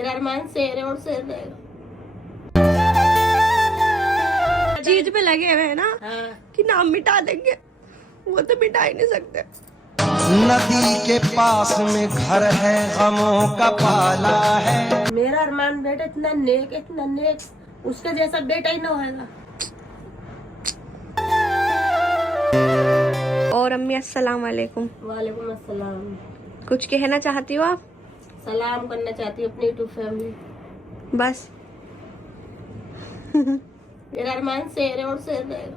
मेरा अरमान शेर है और शेर रहेगा। चीज पे लगे हुए हैं ना हाँ। कि नाम मिटा देंगे, वो तो मिटा ही नहीं सकते। नदी के पास में घर है, गमों का पाला है। मेरा अरमान बेटा इतना नेक, उसका जैसा बेटा ही ना होगा। और अम्मी अस्सलाम वालेकुम। वालेकुम अस्सलाम। कुछ कहना चाहती हो आप? सलाम करना चाहती हूँ अपनी यूट्यूब फैमिली। बस मेरा अरमान शेर है और शेर रहेगा।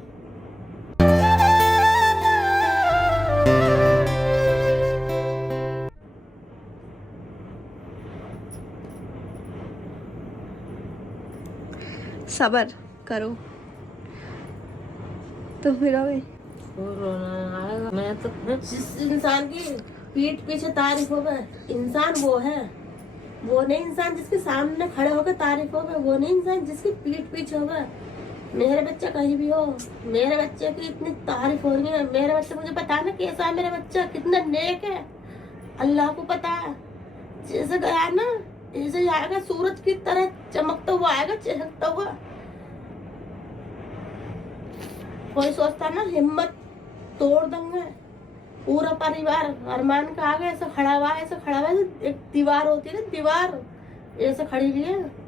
सबर करो, तुम फिर अभी रोना आएगा। मैं तो जिस इंसान की पीठ पीछे तारीफ होगा, इंसान वो है। वो नहीं इंसान जिसके सामने खड़े होकर तारीफ होगा, वो नहीं इंसान जिसकी पीठ पीछे होगा। मेरे बच्चा कहीं भी हो, मेरे बच्चे की इतनी तारीफ हो रही है। मेरे बच्चे, मुझे पता है ना कैसा है मेरा बच्चा, कितना नेक है, अल्लाह को पता है। जैसे गया ना, ऐसे आएगा सूरज की तरह चमकता हुआ आएगा, चहकता हुआ। कोई सोचता ना हिम्मत तोड़ देंगे, पूरा परिवार अरमान का आगे ऐसा खड़ा हुआ है, एक दीवार होती है ना, दीवार ऐसे खड़ी हुई है।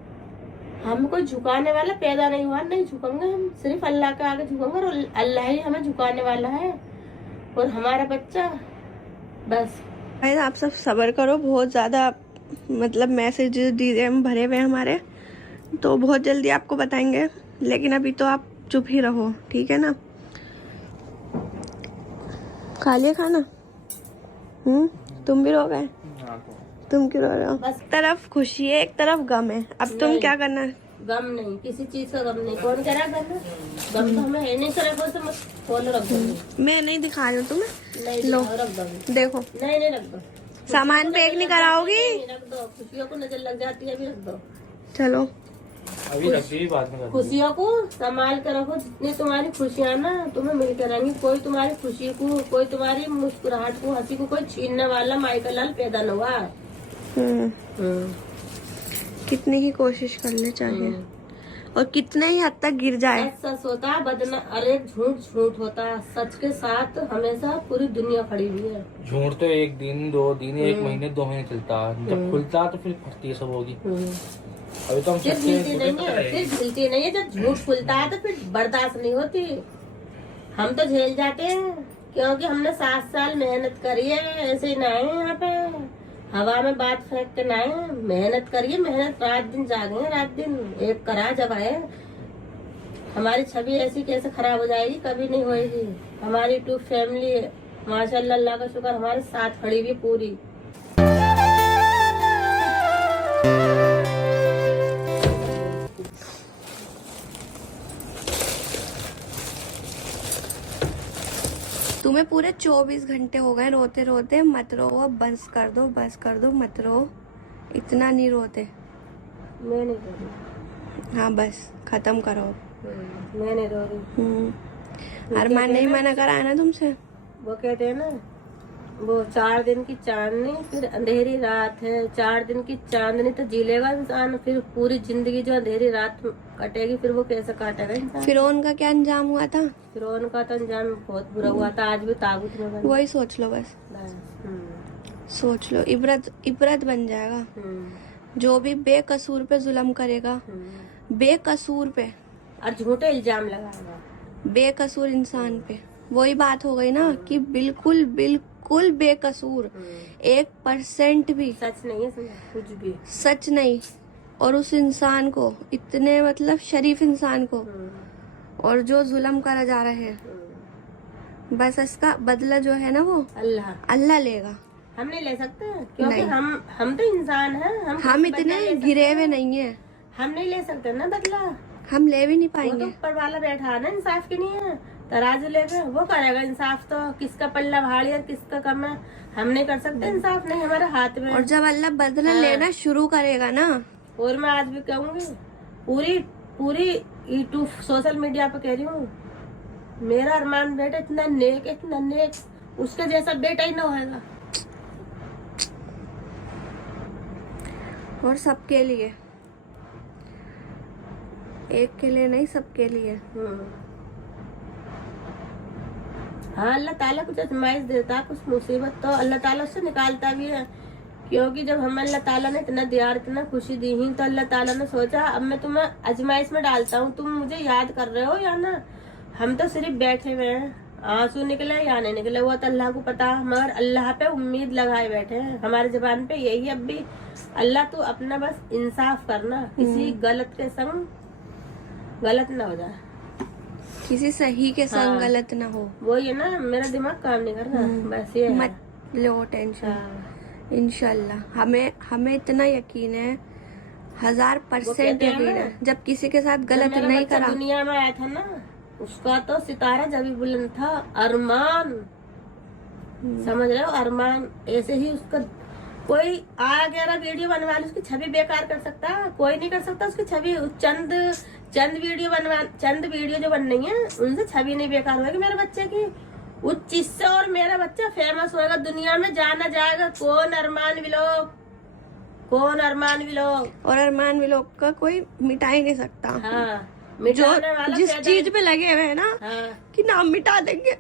हम कोई झुकाने वाला पैदा नहीं हुआ, नहीं झुकेंगे हम, सिर्फ अल्लाह के आगे झुकेंगे और अल्लाह ही हमें झुकाने वाला है। और हमारा बच्चा बस। भाई आप सब सबर करो, बहुत ज़्यादा मतलब मैसेज डीएम भरे हुए हैं हमारे, तो बहुत जल्दी आपको बताएंगे। लेकिन अभी तो आप चुप ही रहो, ठीक है ना? खा लिया खाना? तुम भी रो गए? तुम क्यों रो रहे हो? बस। एक तरफ खुशी है, एक तरफ गम है। अब तुम नहीं। क्या करना है? गम नहीं, किसी चीज का गम नहीं। कौन करा गम? गम तो हमें है नहीं। सर से मत फोन रख दो। मैं नहीं दिखा रही हूँ तुम्हें, नहीं लो रख दो। देखो नहीं रख दो। सामान पैक नहीं कराओगी? रख दो, खुशियों को नजर लग जाती है, अभी रख दो। चलो अभी रख दी, बाद में कर दी। खुशियों को संभाल कर रखो। जितनी तुम्हारी खुशियाँ ना तुम्हें मिलकर रहेंगी। कोई तुम्हारी खुशी को, कोई तुम्हारी मुस्कुराहट को, हंसी को कोई छीनने वाला माइकल लाल पैदा न हुआ। कितनी ही कोशिश करनी चाहिए और कितने ही हद तक गिर जाए। सच होता है बदना, अरे झूठ होता है। सच के साथ हमेशा पूरी दुनिया खड़ी हुई है। झूठ तो एक दिन, 2 दिन, 1 महीने, 2 महीने चलता है। जब खुलता तो फिर फटती है सब होगी। अभी तो हम फिर सच्चे झिलती नहीं है, झूठे फिर झिलती नहीं है। जब झूठ खुलता है तो फिर बर्दाश्त नहीं होती। हम तो झेल जाते हैं क्योंकि हमने 7 साल मेहनत करी है। ऐसे ही ना है यहाँ पे हवा में बात फेंक के ना है। मेहनत करिए, मेहनत रात दिन जागे, रात दिन एक करा जब आए। हमारी छवि ऐसी कैसे खराब हो जाएगी? कभी नहीं होएगी। हमारी यूट्यूब फैमिली माशाल्लाह, अल्लाह का शुक्र, हमारे साथ खड़ी हुई पूरी। तुम्हें पूरे 24 घंटे हो गए रोते रोते। मत रो, अब बस कर दो, मत रो। इतना नहीं रोते। मैं नहीं रो रही। हाँ बस खत्म करो। मैं नहीं रो रही। अरमान नहीं मना करा ना तुमसे? वो कहते हैं ना, वो 4 दिन की चांदनी फिर अंधेरी रात है। 4 दिन की चांदनी तो जी लेगा इंसान, फिर पूरी जिंदगी जो अंधेरी रात कटेगी फिर वो कैसे काटेगा इंसान? फिरौन का क्या अंजाम हुआ था? फिरौन का तो अंजाम बहुत बुरा हुआ था। आज भी ताबूत में बंद। वही सोच लो बस, सोच लो। इबरत बन जाएगा। जो भी बेकसूर पे जुल्म करेगा, बेकसूर पे और झूठे इल्जाम लगाएगा बेकसूर इंसान पे, वही बात हो गई ना कि बिल्कुल बेकसूर। 1% भी सच नहीं है इसमें, कुछ भी सच नहीं। और उस इंसान को, इतने मतलब शरीफ इंसान को, और जो जुल्म करा जा रहा है, बस इसका बदला जो है ना वो अल्लाह लेगा। हम नहीं ले सकते क्योंकि नहीं। हम तो इंसान हैं। हम इतने गिरे हुए नहीं है, हम नहीं ले सकते ना बदला। हम ले भी नहीं वो तो पाएंगे। ऊपर वाला बैठा है ना, इंसाफ की नहीं है। तराजू लेके वो करेगा इंसाफ। तो किसका पल्ला भारी और किसका कम है हम नहीं कर सकते। इंसाफ नहीं हमारे हाथ में। और जब अल्लाह बदला लेना शुरू करेगा ना, और मैं आज भी कहूंगी, पूरी यूट्यूब सोशल मीडिया पे कह रही हूँ, मेरा अरमान बेटा इतना नेक, उसका जैसा बेटा ही ना होगा। और सबके लिए, एक के लिए नहीं, सबके लिए। हाँ, अल्लाह ताला कुछ आजमाइश देता, कुछ मुसीबत तो अल्लाह ताला उससे निकालता भी है। क्योंकि जब हमें अल्लाह ताला ने इतना दिया, इतना खुशी दी ही, तो अल्लाह ताला ने सोचा अब मैं तुम्हें आजमाइश में डालता हूँ, तुम मुझे याद कर रहे हो या ना। हम तो सिर्फ बैठे हुए हैं, आंसू निकले या नहीं निकले वो तो अल्लाह को पता, मगर अल्लाह पे उम्मीद लगाए बैठे हैं। हमारी जुबान पे यही अब भी, अल्लाह तू अपना बस इंसाफ करना, किसी गलत के संग गलत ना हो जाए, किसी सही के संग गलत ना हो। वो ये ना, मेरा दिमाग काम नहीं कर रहा, बस ये है। मत लो टेंशन, इंशाल्लाह। हमें इतना यकीन है, 1000% यकीन है, जब किसी के साथ गलत जब मेरा नहीं बच्चा करा। दुनिया में आया था ना, उसका तो सितारा जब भी बुलंद था, अरमान, समझ रहे हो, अरमान। ऐसे ही उसका कोई आ गया वीडियो बनवा ली, उसकी छवि बेकार कर सकता, कोई नहीं कर सकता उसकी छवि। चंद वीडियो जो बन रही है, उनसे छवि नहीं बेकार होगी मेरे बच्चे की। उस चीज से और मेरा बच्चा फेमस होगा, दुनिया में जाना जाएगा। कौन अरमान व्लॉग, कौन अरमान व्लॉग। और अरमान व्लॉग का कोई मिटा ही नहीं सकता। हाँ, जो मिटाने वाला जिस पैदा चीज में लगे हुए हैं ना, हाँ, कि नाम मिटा देंगे,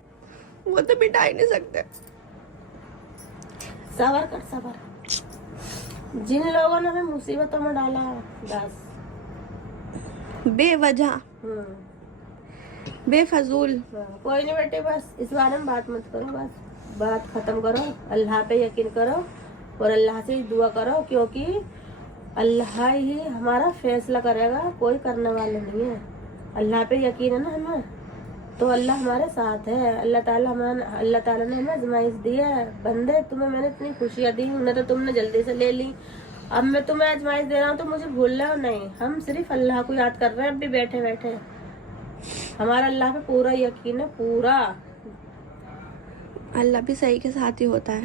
वो तो मिटा ही नहीं सकते। सबर कर, सबर। जिन लोगों ने हमें मुसीबतों में डाला, बस बेवजह, बेफजूल। कोई नहीं बेटे, बस इस बारे में बात मत करो, बस बात खत्म करो, अल्लाह पे यकीन करो और अल्लाह से ही दुआ करो, क्योंकि अल्लाह ही हमारा फैसला करेगा, कोई करने वाला नहीं है। अल्लाह पे यकीन है ना हमें, तो अल्लाह हमारे साथ है। अल्लाह ताला ने हमें आजमाइश दी है। बंदे, तुम्हें मैंने इतनी खुशियाँ दी, उन्हें तो तुमने जल्दी से ले ली। अब मैं तुम्हें आजमाइश दे रहा हूँ तो मुझे भूल रहे हो नहीं। हम सिर्फ अल्लाह को याद कर रहे हैं अभी बैठे बैठे। हमारा अल्लाह पे पूरा यकीन है, पूरा। अल्लाह भी सही के साथ ही होता है।